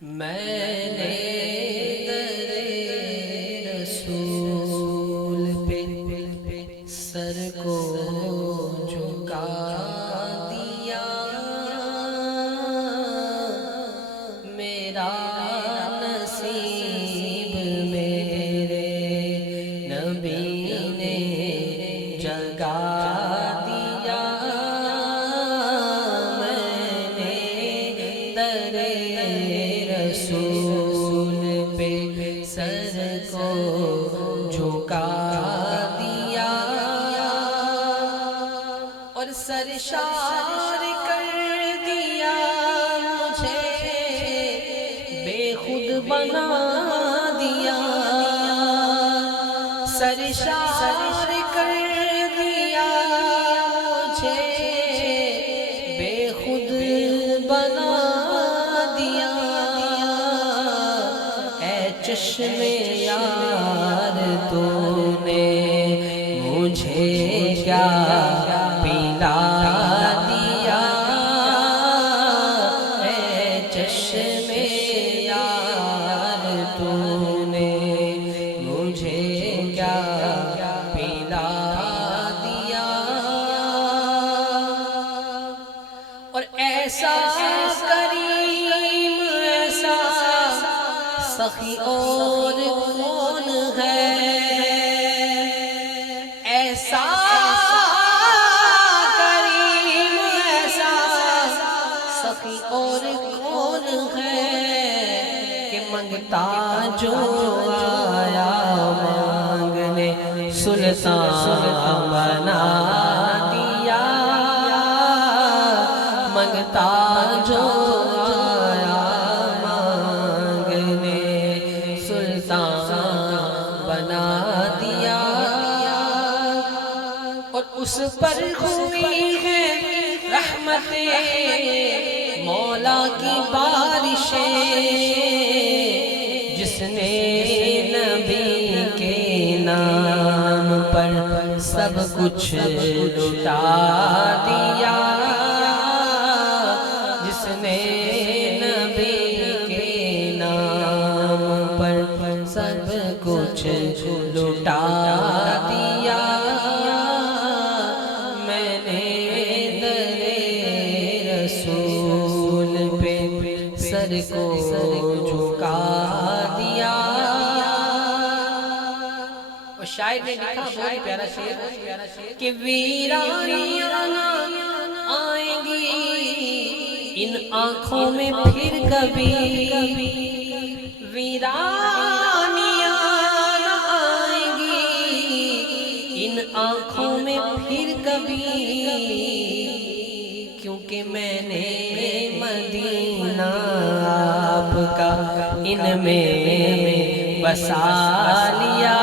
میں نے در رسول پہ سر کو جھکا دیا، میرا نصیب میرے نبی نے جگا دیا، میں نے در رسول پہ سر کو جھکا دیا، اور سرشار کر دیا مجھے، بے خود بنا دیا، سرشار کر دیا مجھے، بے خود بنا دیا، اے چشم یار تو نے مجھے کیا پلا دیا، اے چشم یار تو نے مجھے کیا پلا دیا، اور ایسا کریم ایسا سخی اور کون ہے، ایسا کریم ایسا سخی اور کون ہے، کہ منگتا جو آیا مانگنے سلطان بنا دیا، منگتا جو آیا مانگنے سلطان بنا دیا، اور اس پر ہوئی ہے رحمت مولا کی بارشیں، جس نے نبی کے نام پر سب کچھ لٹا دیا، جس نے نبی کے نام پر سب کچھ لٹا دیا، میں نے در رسول پہ سر کو جھکا دیا۔ اور شاعر نے لکھا بہت پیارا شعر کہ ویرانیاں آئیں گی ان آنکھوں میں پھر کبھی، ویرانیاں آئیں گی ان آنکھوں میں پھر کبھی، کیونکہ میں نے مدینہ آپ کا ان میں بسا لیا۔